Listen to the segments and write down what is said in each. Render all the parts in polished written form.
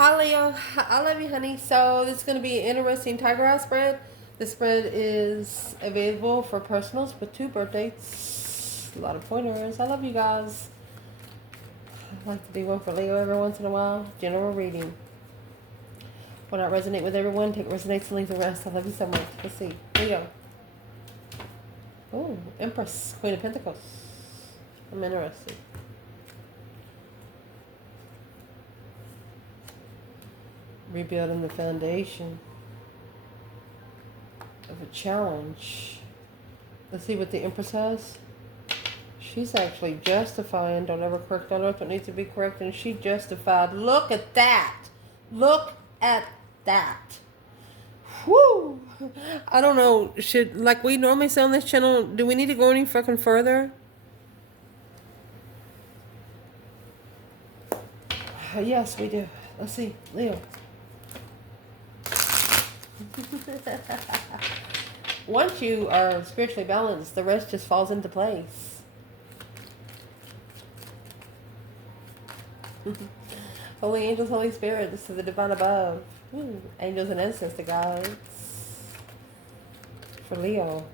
Hi Leo, I love you, honey. So this is going to be an interesting Tiger Eye spread. The spread is available for personals with 2 birth dates. A lot of pointers. I love you guys. I like to do one for Leo every once in a while. General reading. Will not resonate with everyone. Take what resonates and leave the rest. I love you so much. Let's see. Leo. Oh, Empress, Queen of Pentacles. I'm interested. Rebuilding the foundation of a challenge. Let's see what the Empress has. She's actually justifying. Don't ever correct on earth what needs to be corrected. And she justified. Look at that. Look at that. Whoo. I don't know. Should, like we normally say on this channel, do we need to go any fucking further? Yes, we do. Let's see. Leo. Once you are spiritually balanced, the rest just falls into place. Holy angels, Holy spirits, to the divine above. Angels and ancestor guides. For Leo.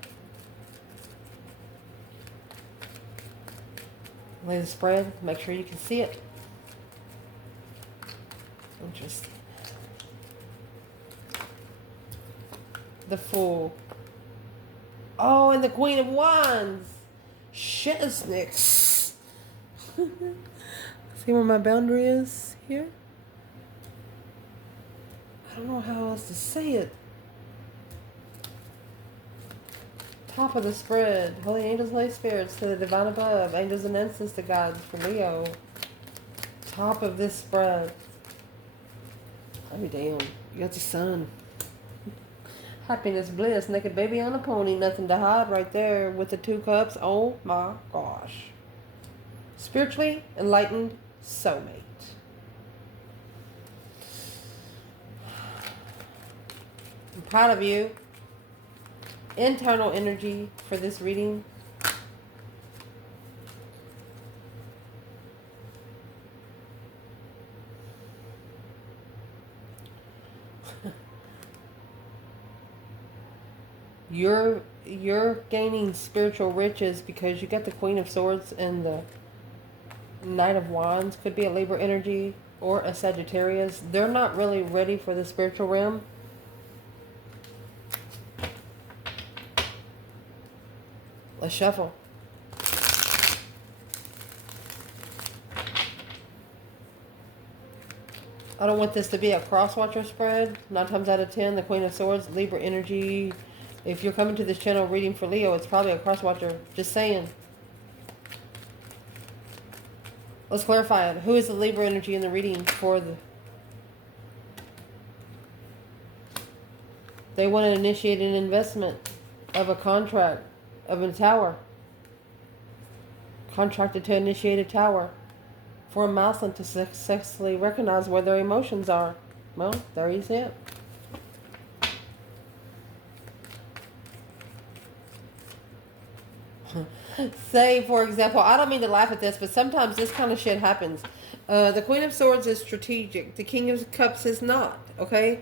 Lay the spread. Make sure you can see it. Interesting. The Fool. Oh, and the Queen of Wands. Shiznix. See where my boundary is here? I don't know how else to say it. Top of the spread. Holy angels, Holy spirits, to the divine above. Angels and ancestor guides for Leo. Top of this spread. I'll be damned. You got the sun. Happiness, bliss, naked baby on a pony, nothing to hide right there with the 2 cups. Oh my gosh. Spiritually enlightened soulmate. I'm proud of you. Internal energy for this reading. You're gaining spiritual riches because you got the Queen of Swords and the Knight of Wands. Could be a Libra energy or a Sagittarius. They're not really ready for the spiritual realm. Let's shuffle. I don't want this to be a cross-watcher spread. 9 times out of 10, the Queen of Swords, Libra energy. If you're coming to this channel reading for Leo, it's probably a cross-watcher. Just saying. Let's clarify it. Who is the Libra energy in the reading for the... They want to initiate an investment of a contract, of a tower. Contracted to initiate a tower for a milestone to successfully recognize where their emotions are. Well, there you see it. Say, for example, I don't mean to laugh at this, but sometimes this kind of shit happens. The Queen of Swords is strategic. The King of Cups is not, okay?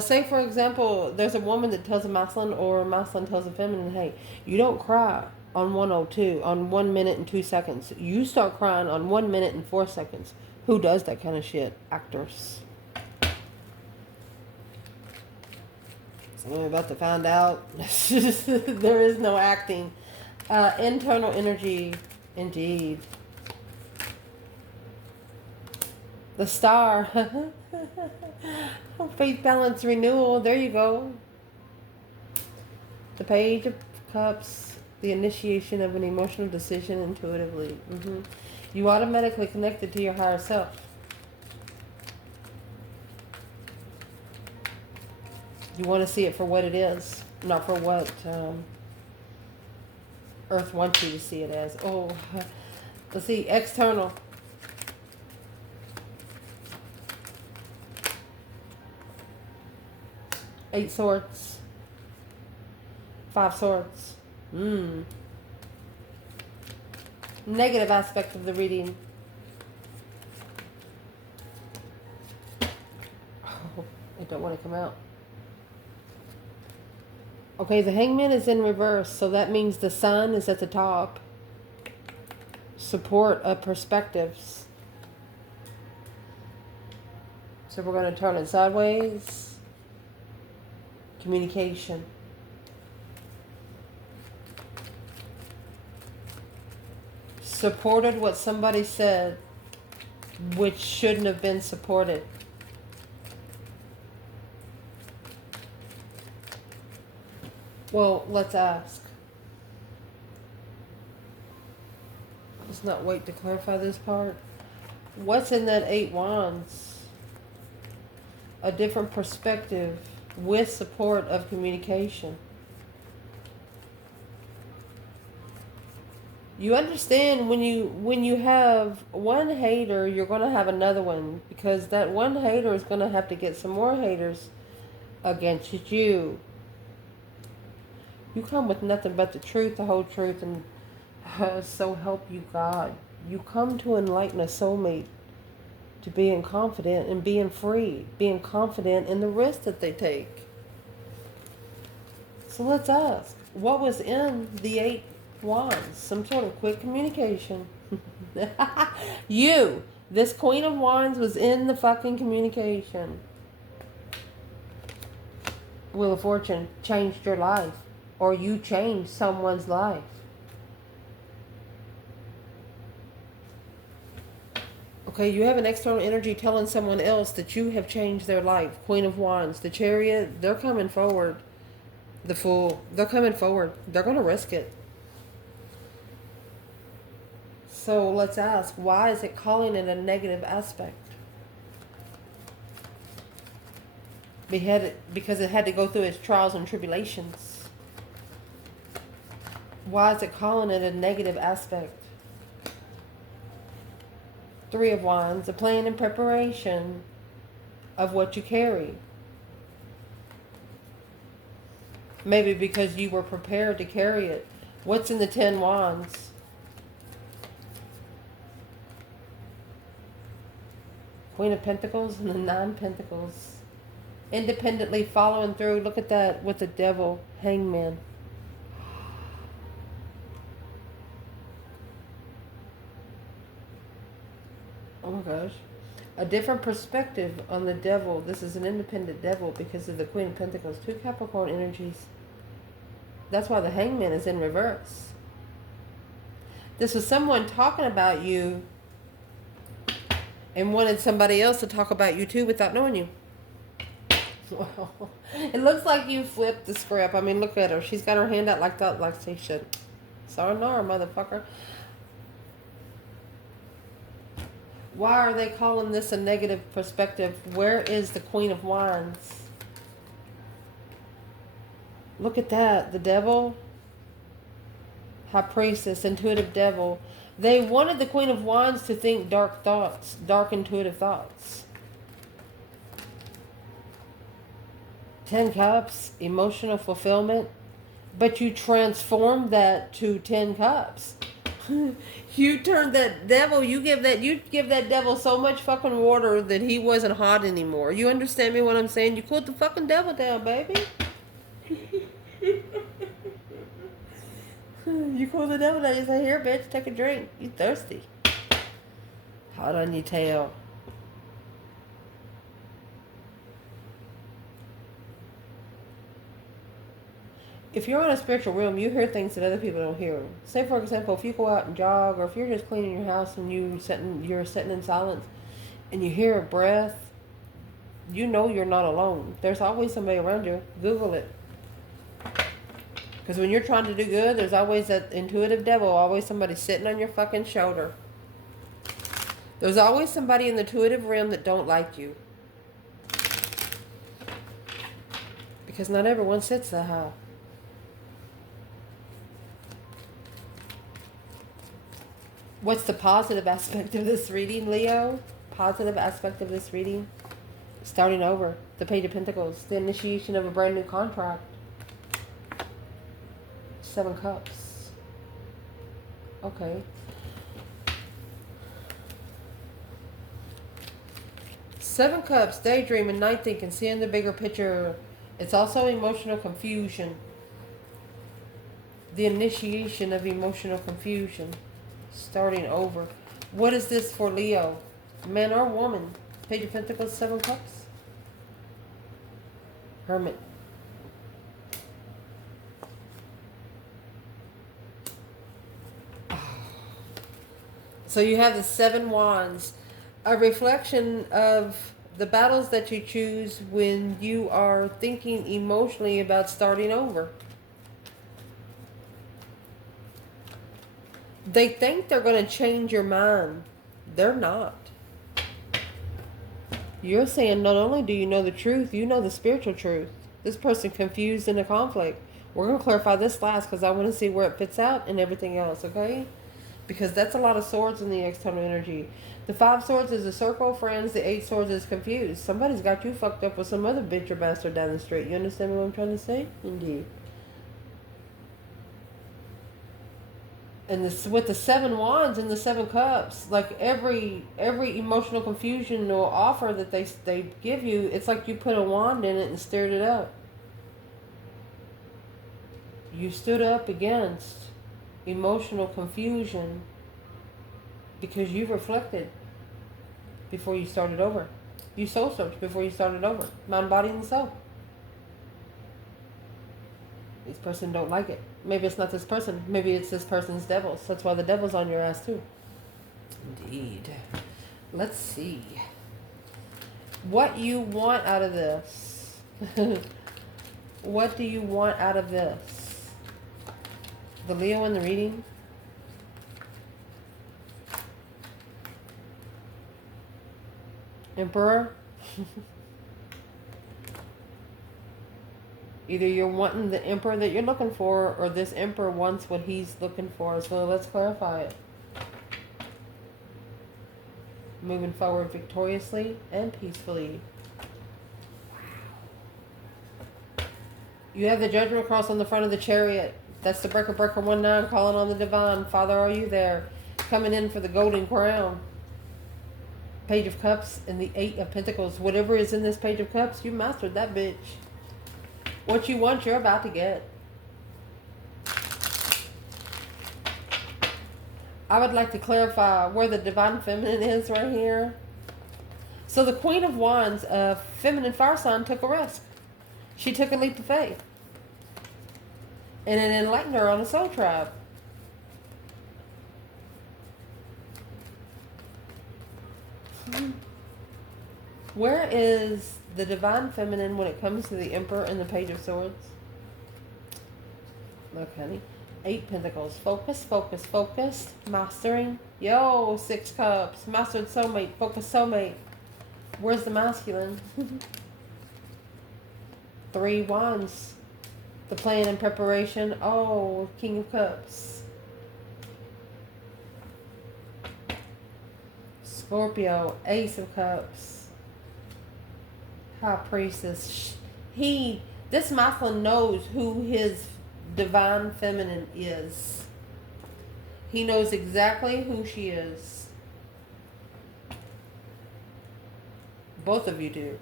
Say, for example, there's a woman that tells a masculine or a masculine tells a feminine, hey, you don't cry on 102, on 1 minute and 2 seconds. You start crying on 1 minute and 4 seconds. Who does that kind of shit? Actors. So I'm about to find out. There is no acting. Internal energy, indeed. The Star. Faith, balance, renewal. There you go. The Page of Cups. The initiation of an emotional decision intuitively. You automatically connected to your higher self. You want to see it for what it is, not for what Earth wants you to see it as. Oh, let's see. External. Eight Swords. 5 Swords. Negative aspect of the reading. It don't want to come out. Okay, the Hangman is in reverse, so that means the Sun is at the top. Support of perspectives. So we're going to turn it sideways. Communication. Supported what somebody said, which shouldn't have been supported. Well, let's ask. Let's not wait to clarify this part. What's in that 8 wands? A different perspective with support of communication. You understand when you have one hater, you're going to have another one, because that one hater is going to have to get some more haters against you. You come with nothing but the truth, the whole truth, and so help you God. You come to enlighten a soulmate to being confident and being free, being confident in the risk that they take. So let's ask, what was in the 8 wands? Some sort of quick communication. This Queen of Wands was in the fucking communication. Wheel of Fortune changed your life, or you changed someone's life. Okay, you have an external energy telling someone else that you have changed their life. Queen of Wands, the Chariot, they're coming forward. The Fool, they're coming forward. They're going to risk it. So let's ask, why is it calling it a negative aspect? Because it had to go through its trials and tribulations. Why is it calling it a negative aspect? 3 of Wands, a plan and preparation of what you carry. Maybe because you were prepared to carry it. What's in the 10 Wands? Queen of Pentacles and the 9 Pentacles. Independently following through. Look at that with the Devil, Hangman. Oh my gosh. A different perspective on the Devil. This is an independent Devil because of the Queen of Pentacles. 2 Capricorn energies. That's why the Hangman is in reverse. This was someone talking about you and wanted somebody else to talk about you too without knowing you. Well, it looks like you flipped the script. I mean, look at her. She's got her hand out like that, like she should. Sayonara, motherfucker. Why are they calling this a negative perspective? Where is the Queen of Wands? Look at that. The Devil. High Priestess. Intuitive Devil. They wanted the Queen of Wands to think dark thoughts. Dark intuitive thoughts. 10 Cups. Emotional fulfillment. But you transformed that to 10 Cups. You turned that Devil, you give that Devil so much fucking water that he wasn't hot anymore. You understand me what I'm saying? You cooled the fucking Devil down, baby. You cool the Devil down. You say, here, bitch, take a drink. You thirsty. Hot on your tail. If you're on a spiritual realm, you hear things that other people don't hear. Say, for example, if you go out and jog, or if you're just cleaning your house and you're sitting in silence, and you hear a breath, you know you're not alone. There's always somebody around you. Google it. Because when you're trying to do good, there's always that intuitive Devil, always somebody sitting on your fucking shoulder. There's always somebody in the intuitive realm that don't like you. Because not everyone sits that high. What's the positive aspect of this reading, Leo? Positive aspect of this reading? Starting over. The Page of Pentacles. The initiation of a brand new contract. 7 Cups. Okay. Seven Cups, daydreaming, night thinking, seeing the bigger picture. It's also emotional confusion. The initiation of emotional confusion. Starting over. What is this for Leo? Man or woman? Page of Pentacles, Seven Cups. Hermit. So you have the Seven Wands. A reflection of the battles that you choose when you are thinking emotionally about starting over. They think they're going to change your mind. They're not. You're saying not only do you know the truth, you know the spiritual truth. This person confused in a conflict. We're going to clarify this last because I want to see where it fits out and everything else, okay? Because that's a lot of swords in the external energy. The 5 swords is a circle of friends. The 8 swords is confused. Somebody's got you fucked up with some other bitch or bastard down the street. You understand what I'm trying to say? Indeed. And this, with the 7 wands and the 7 cups, like every emotional confusion or offer that they give you, it's like you put a wand in it and stirred it up. You stood up against emotional confusion because you reflected before you started over. You soul searched before you started over. Mind, body, and soul. This person don't like it. Maybe it's not this person. Maybe it's this person's devils. That's why the devil's on your ass too. Indeed. Let's see. What you want out of this. What do you want out of this? The Leo in the reading. Emperor. Either you're wanting the emperor that you're looking for, or this emperor wants what he's looking for. So let's clarify it. Moving forward victoriously and peacefully. Wow. You have the Judgment Cross on the front of the Chariot. That's the Breaker 19 calling on the divine. Father, are you there? Coming in for the golden crown. Page of Cups and the 8 of Pentacles. Whatever is in this Page of Cups, you mastered that bitch. What you want, you're about to get. I would like to clarify where the Divine Feminine is right here. So the Queen of Wands, a feminine fire sign, took a risk. She took a leap of faith. And it enlightened her on a soul tribe. Where is the Divine Feminine when it comes to the Emperor and the Page of Swords? Look, honey. 8 Pentacles. Focus, focus, focus. Mastering. Yo, 6 Cups. Mastered soulmate. Focus soulmate. Where's the masculine? 3 Wands. The plan and preparation. Oh, King of Cups. Scorpio. Ace of Cups. High Priestess. This masculine knows who his Divine Feminine is. He knows exactly who she is. Both of you do.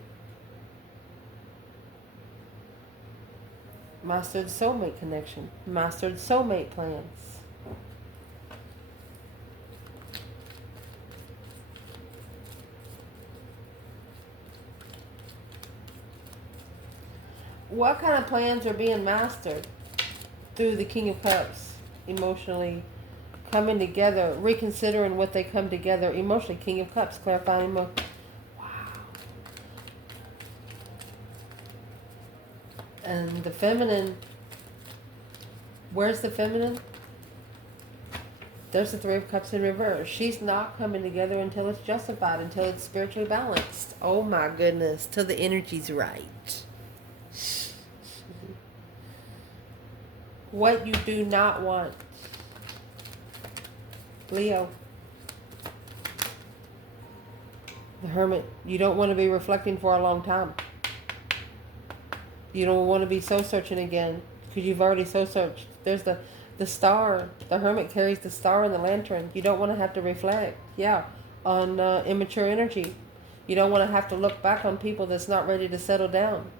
Mastered soulmate connection. Mastered soulmate plans. What kind of plans are being mastered through the King of Cups? Emotionally coming together, reconsidering what they come together emotionally. King of Cups, clarifying wow. And the feminine, where's the feminine? There's the 3 of Cups in reverse. She's not coming together until it's justified, until it's spiritually balanced. Oh my goodness, till the energy's right. What you do not want. Leo. The Hermit. You don't want to be reflecting for a long time. You don't want to be soul searching again because you've already soul searched. There's the star. The Hermit carries the star and the lantern. You don't want to have to reflect. Yeah. On immature energy. You don't want to have to look back on people that's not ready to settle down.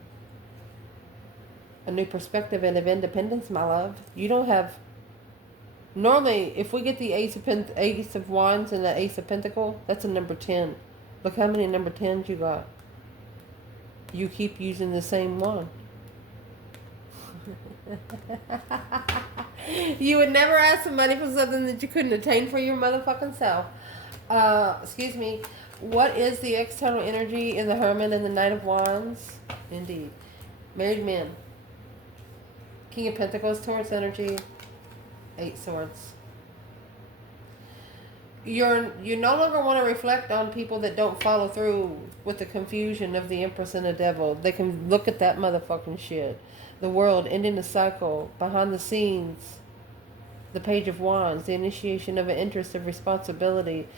A new perspective and of independence, my love. You don't have... Normally, if we get the Ace of Wands and the Ace of Pentacles, that's a number 10. Look how many number 10s you got. You keep using the same one. You would never ask somebody for something that you couldn't attain for your motherfucking self. Excuse me. What is the external energy in the Hermit and the Knight of Wands? Indeed. Married men. King of Pentacles, Taurus energy, 8 swords. You no longer want to reflect on people that don't follow through with the confusion of the Empress and the Devil. They can look at that motherfucking shit. The world ending the cycle, behind the scenes, the Page of Wands, the initiation of an interest of responsibility.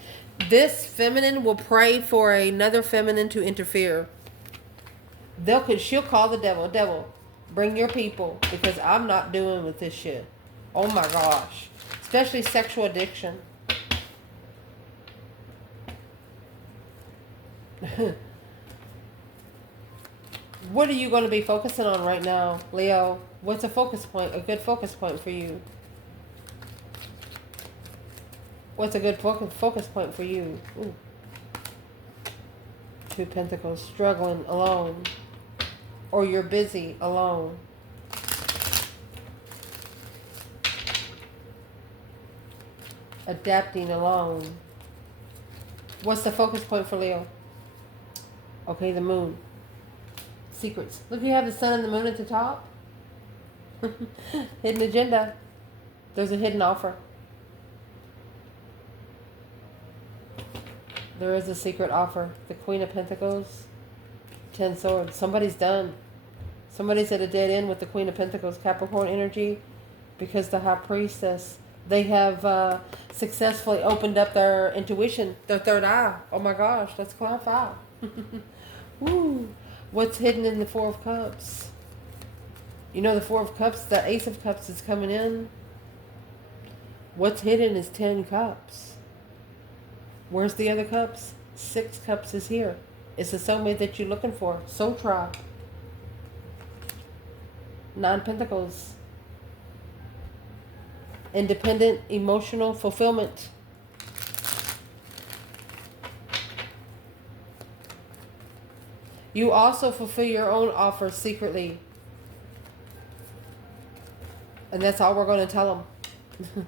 This feminine will pray for another feminine to interfere. She'll call the devil, devil, bring your people, because I'm not doing with this shit. Oh my gosh. Especially sexual addiction. What are you going to be focusing on right now, Leo? What's a focus point, a good focus point for you? What's a good focus point for you? Ooh. 2 Pentacles, struggling alone. Or you're busy alone. Adapting alone. What's the focus point for Leo? Okay, the moon. Secrets. Look, you have the sun and the moon at the top. Hidden agenda. There's a hidden offer. There is a secret offer. The Queen of Pentacles. 10 swords. Somebody's done. Somebody's at a dead end with the Queen of Pentacles. Capricorn energy. Because the High Priestess. They have successfully opened up their intuition. Their third eye. Oh my gosh. Let's clarify. Woo. What's hidden in the Four of Cups? You know the Four of Cups, the Ace of Cups is coming in. What's hidden is 10 cups. Where's the other cups? 6 cups is here. It's the soulmate that you're looking for. Soul tribe. 9 Pentacles. Independent, emotional fulfillment. You also fulfill your own offers secretly. And that's all we're going to tell them.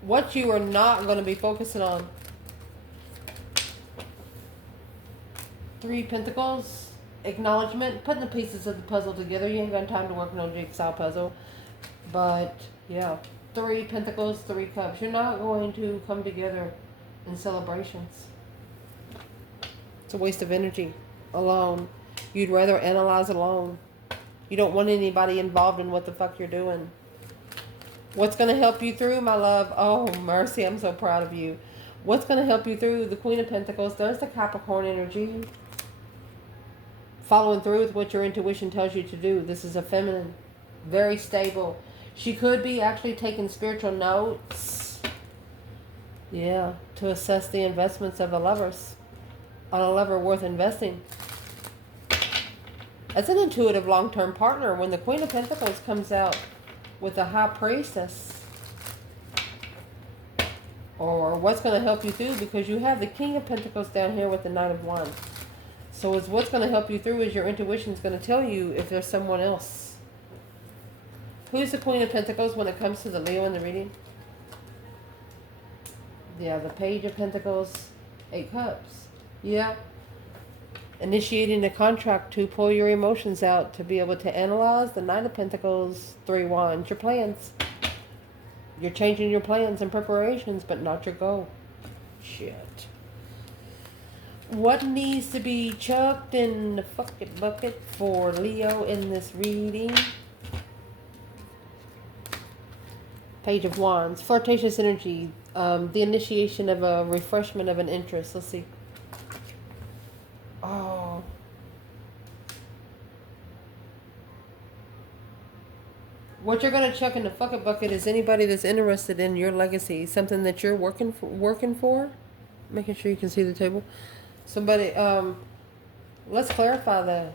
What you are not going to be focusing on. 3 Pentacles. Acknowledgement. Putting the pieces of the puzzle together. You ain't got time to work no jigsaw puzzle. But, yeah. 3 Pentacles, 3 Cups. You're not going to come together in celebrations. It's a waste of energy. Alone. You'd rather analyze alone. You don't want anybody involved in what the fuck you're doing. What's going to help you through, my love? Oh, mercy. I'm so proud of you. What's going to help you through? The Queen of Pentacles. There's the Capricorn energy. Following through with what your intuition tells you to do. This is a feminine. Very stable. She could be actually taking spiritual notes. Yeah. To assess the investments of the lovers. On a lover worth investing. As an intuitive long-term partner, when the Queen of Pentacles comes out with the High Priestess, or what's going to help you through, because you have the King of Pentacles down here with the Knight of Wands. So it's what's going to help you through is your intuition is going to tell you if there's someone else. Who's the Queen of Pentacles when it comes to the Leo in the reading? Yeah, the Page of Pentacles, 8 Cups. Yeah. Initiating a contract to pull your emotions out, to be able to analyze. The Nine of Pentacles, 3 Wands. Your plans. You're changing your plans and preparations, but not your goal. Shit. What needs to be chucked in the fucking bucket for Leo in this reading? Page of Wands. Flirtatious energy. The initiation of a refreshment of an interest. Let's see. Oh. What you're going to chuck in the fucking bucket is anybody that's interested in your legacy. Something that you're working for. Making sure you can see the table. Somebody, let's clarify that.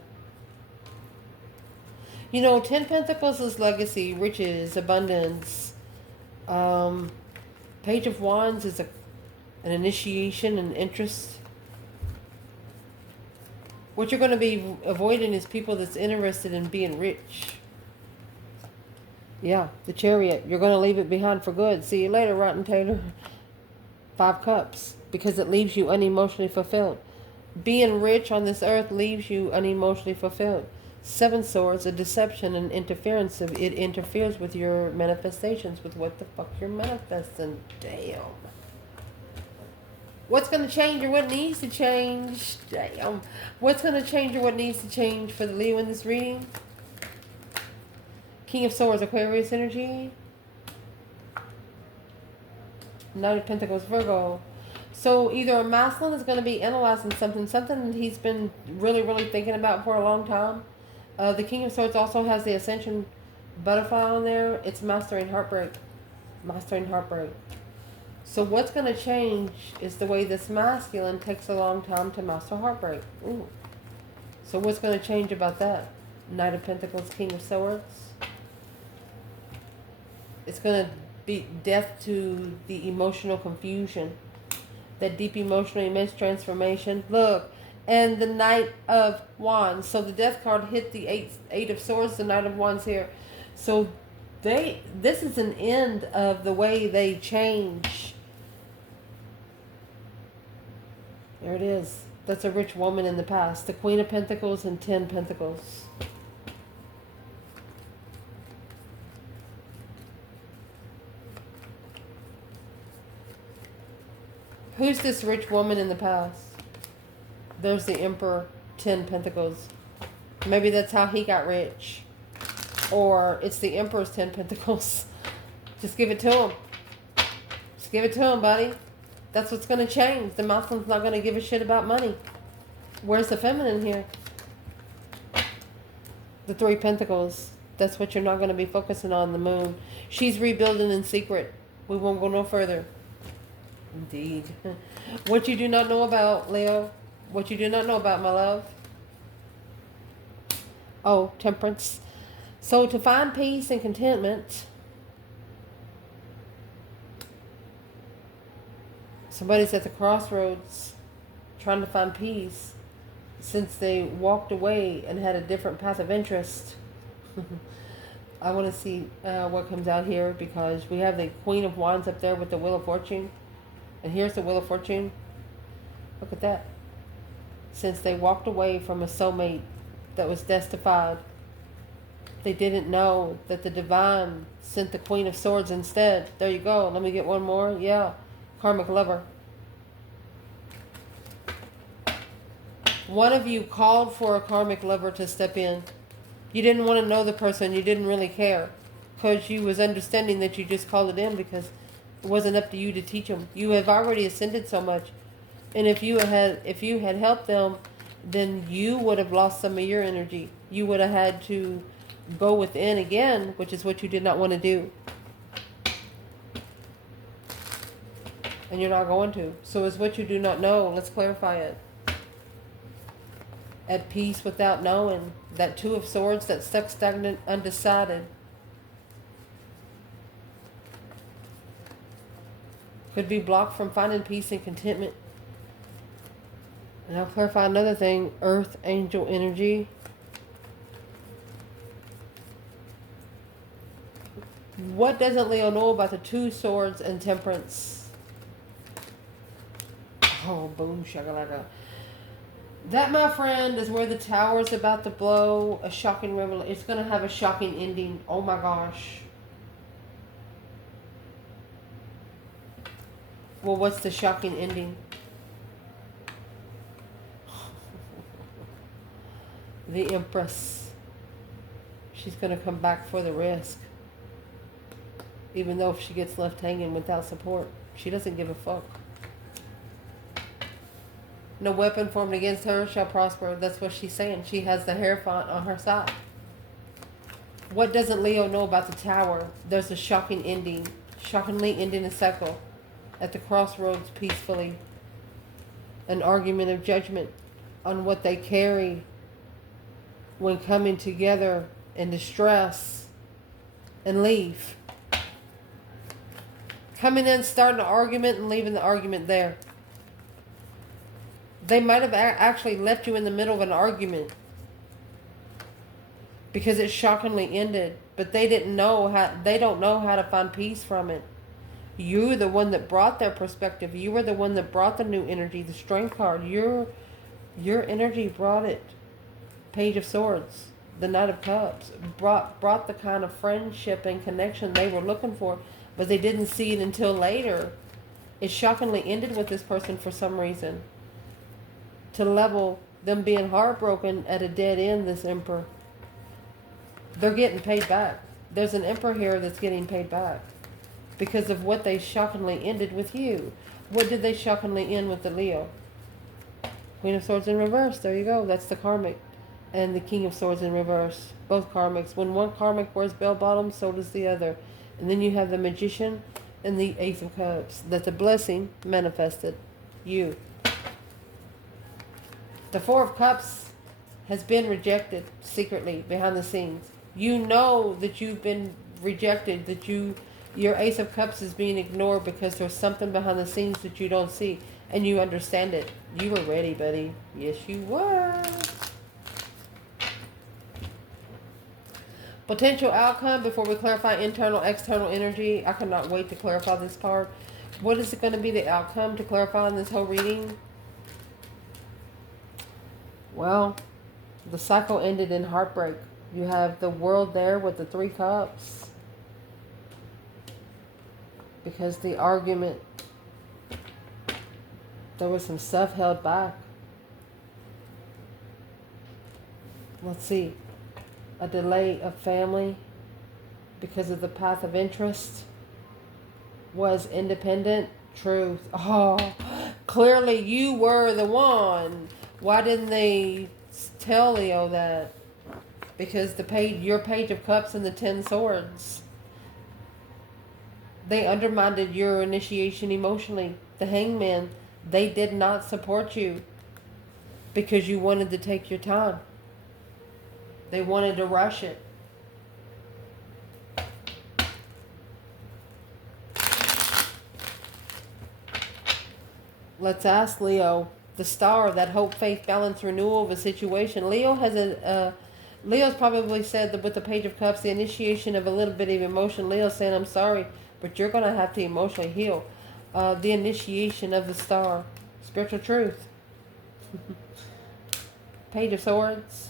You know, 10 Pentacles is legacy, riches, abundance. Page of Wands is an initiation and interest. What you're going to be avoiding is people that's interested in being rich. Yeah, the Chariot. You're going to leave it behind for good. See you later, Rotten Tater. 5 Cups. Because it leaves you unemotionally fulfilled. Being rich on this earth leaves you unemotionally fulfilled. 7 Swords, a deception and interference. It interferes with your manifestations, with what the fuck you're manifesting. Damn. What's going to change or what needs to change? Damn. What's going to change or what needs to change for the Leo in this reading? King of Swords, Aquarius energy. Knight of Pentacles, Virgo. So either a masculine is going to be analyzing something he's been really, really thinking about for a long time. The King of Swords also has the Ascension butterfly on there. It's mastering heartbreak. Mastering heartbreak. So what's going to change is the way this masculine takes a long time to master heartbreak. Ooh. So what's going to change about that? Knight of Pentacles, King of Swords. It's going to be death to the emotional confusion. That deep emotional immense transformation. Look. And the Knight of Wands. So the Death card hit the eight of Swords, the Knight of Wands here. So this is an end of the way they change. There it is. That's a rich woman in the past. The Queen of Pentacles and 10 Pentacles. Who's this rich woman in the past? There's the Emperor, 10 Pentacles. Maybe that's how he got rich. Or it's the Emperor's 10 Pentacles. Just give it to him. Just give it to him, buddy. That's what's going to change. The masculine's not going to give a shit about money. Where's the feminine here? The 3 Pentacles. That's what you're not going to be focusing on, the moon. She's rebuilding in secret. We won't go no further. Indeed. What you do not know about, Leo. What you do not know about, my love. Oh, Temperance. So to find peace and contentment, somebody's at the crossroads trying to find peace since they walked away and had a different path of interest. I want to see what comes out here, because we have the Queen of Wands up there with the Wheel of Fortune. And here's the Wheel of Fortune. Look at that. Since they walked away from a soulmate that was destified, they didn't know that the divine sent the Queen of Swords instead. There you go. Let me get one more. Yeah. Karmic lover. One of you called for a karmic lover to step in. You didn't want to know the person. You didn't really care, because you was understanding that you just called it in because it wasn't up to you to teach them. You have already ascended so much. And if you had helped them, then you would have lost some of your energy. You would have had to go within again, which is what you did not want to do. And you're not going to. So it's what you do not know. Let's clarify it. At peace without knowing. That 2 of Swords, that stuck, stagnant, undecided. Could be blocked from finding peace and contentment. And I'll clarify another thing. Earth angel energy. What doesn't Leo know about the 2 Swords and Temperance? Oh, boom, shakalaka. That, my friend, is where the tower is about to blow. A shocking revelation. It's going to have a shocking ending. Oh my gosh. Well, what's the shocking ending? The Empress. She's going to come back for the risk. Even though if she gets left hanging without support, she doesn't give a fuck. No weapon formed against her shall prosper. That's what she's saying. She has the Hierophant on her side. What doesn't Leo know about the tower? There's a shocking ending. Shockingly ending a cycle. At the crossroads peacefully. an argument of judgment on what they carry when coming together in distress and leave. Coming in, starting an argument and leaving the argument there. They might have actually left you in the middle of an argument because it shockingly ended, but they don't know how to find peace from it. You were the one that brought their perspective. You were the one that brought the new energy, the strength card. Your energy brought it. Page of Swords, the Knight of Cups, brought the kind of friendship and connection they were looking for, but they didn't see it until later. It shockingly ended with this person for some reason. To level them being heartbroken at a dead end, this Emperor. They're getting paid back. There's an Emperor here that's getting paid back because of what they shockingly ended with you. What did they shockingly end with the Leo? Queen of Swords in reverse. There you go. That's the karmic. And the King of Swords in reverse. Both karmics. When one karmic wears bell bottoms, so does the other. And then you have the Magician and the Ace of Cups. That the blessing manifested. You. The Four of Cups has been rejected secretly behind the scenes. You know that you've been rejected, that your Ace of Cups is being ignored because there's something behind the scenes that you don't see, and you understand it. You were ready, buddy. Yes, you were. Potential outcome before we clarify internal, external energy. I cannot wait to clarify this card. What is it going to be the outcome to clarify in this whole reading? Well, the cycle ended in heartbreak. You have the World there with the Three Cups. Because the argument, there was some stuff held back. Let's see. A delay of family because of the path of interest was independent truth. Oh, clearly you were the one. Why didn't they tell Leo that? Because your Page of Cups and the 10 Swords. They undermined your initiation emotionally. The Hangman, they did not support you because you wanted to take your time. They wanted to rush it. Let's ask Leo, the Star, that hope, faith, balance, renewal of a situation. Leo's probably said that with the Page of Cups, the initiation of a little bit of emotion. Leo's saying, I'm sorry, but you're going to have to emotionally heal. The initiation of the Star. Spiritual truth. Page of Swords.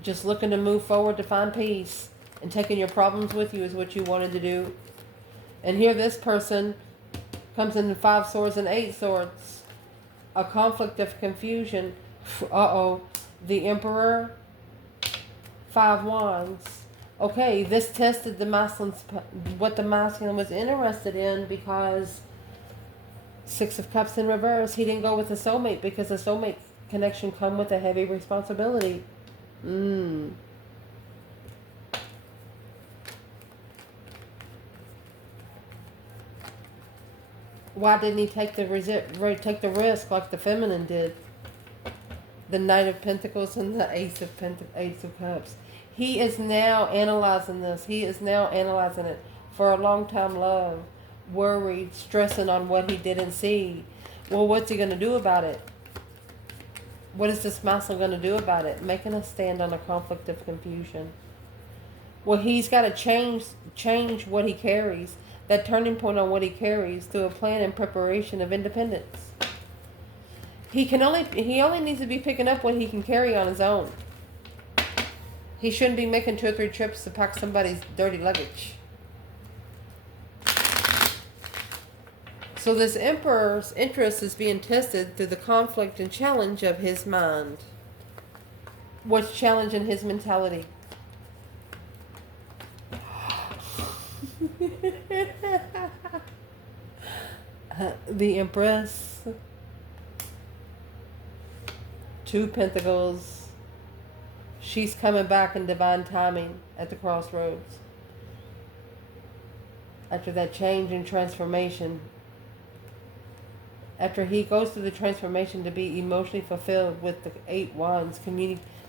Just looking to move forward to find peace. And taking your problems with you is what you wanted to do. And here this person comes in 5 Swords and 8 Swords. A conflict of confusion. Uh-oh. The Emperor. 5 Wands. Okay, this tested the masculine's, what the masculine was interested in, because 6 of Cups in reverse. He didn't go with a soulmate because a soulmate connection come with a heavy responsibility. Why didn't he take the risk like the feminine did? The Knight of Pentacles and the Ace of Cups. He is now analyzing this. He is now analyzing it for a long time love, worried, stressing on what he didn't see. Well, what's he going to do about it? What is this masculine going to do about it? Making a stand on a conflict of confusion. Well, he's got to change what he carries. That turning point on what he carries through a plan and preparation of independence. He only needs to be picking up what he can carry on his own. He shouldn't be making 2 or 3 trips to pack somebody's dirty luggage. So this Emperor's interest is being tested through the conflict and challenge of his mind. What's challenging his mentality? The Empress. 2 Pentacles. She's coming back in divine timing at the crossroads. After that change and transformation. After he goes through the transformation to be emotionally fulfilled with the 8 wands,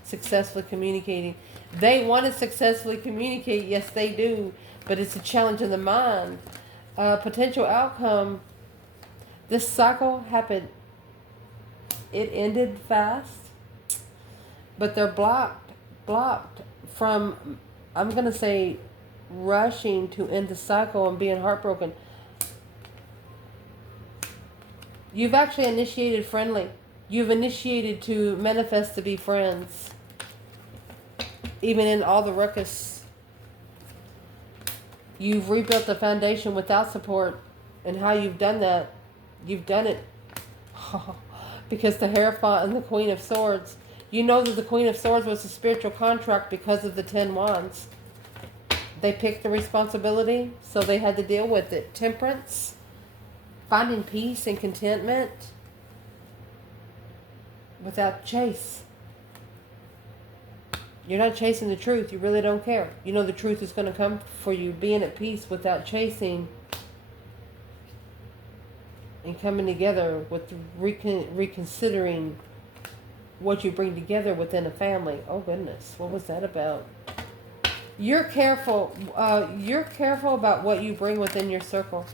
successfully communicating. They want to successfully communicate, yes they do, but it's a challenge in the mind. Potential outcome, this cycle happened, it ended fast, but they're blocked from, I'm going to say, rushing to end the cycle and being heartbroken. You've actually initiated friendly. You've initiated to manifest to be friends. Even in all the ruckus. You've rebuilt the foundation without support. And how you've done that, you've done it. Because the Hierophant and the Queen of Swords. You know that the Queen of Swords was a spiritual contract because of the 10 wands. They picked the responsibility, so they had to deal with it. Temperance. Finding peace and contentment without chase. You're not chasing the truth. You really don't care. You know the truth is going to come for you. Being at peace without chasing. And coming together with reconsidering what you bring together within a family. Oh goodness, what was that about? You're careful. You're careful about what you bring within your circle.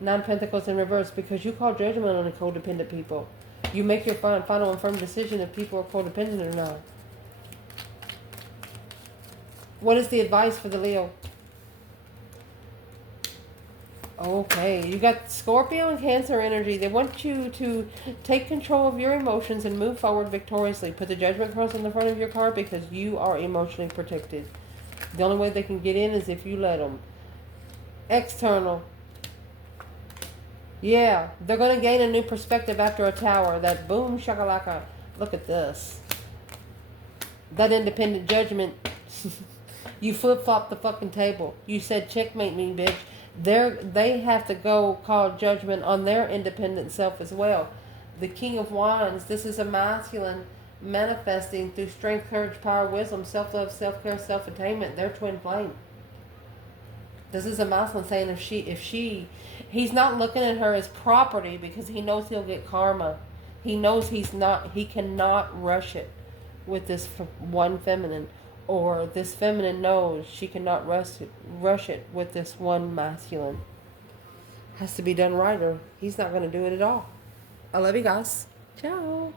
9 Pentacles in reverse, because you call judgment on the codependent people. You make your final and firm decision if people are codependent or not. What is the advice for the Leo? Okay, you got Scorpio and Cancer energy. They want you to take control of your emotions and move forward victoriously. Put the Judgment cross on the front of your card because you are emotionally protected. The only way they can get in is if you let them. External. Yeah, they're going to gain a new perspective after a tower. That boom shakalaka. Look at this. That independent judgment. You flip-flopped the fucking table. You said checkmate me, bitch. They have to go call judgment on their independent self as well. The King of Wands. This is a masculine manifesting through strength, courage, power, wisdom, self-love, self-care, self-attainment. They're twin flame. This is a masculine saying he's not looking at her as property because he knows he'll get karma. He knows he cannot rush it with this one feminine, or this feminine knows she cannot rush it with this one masculine. Has to be done right or he's not going to do it at all. I love you guys. Ciao.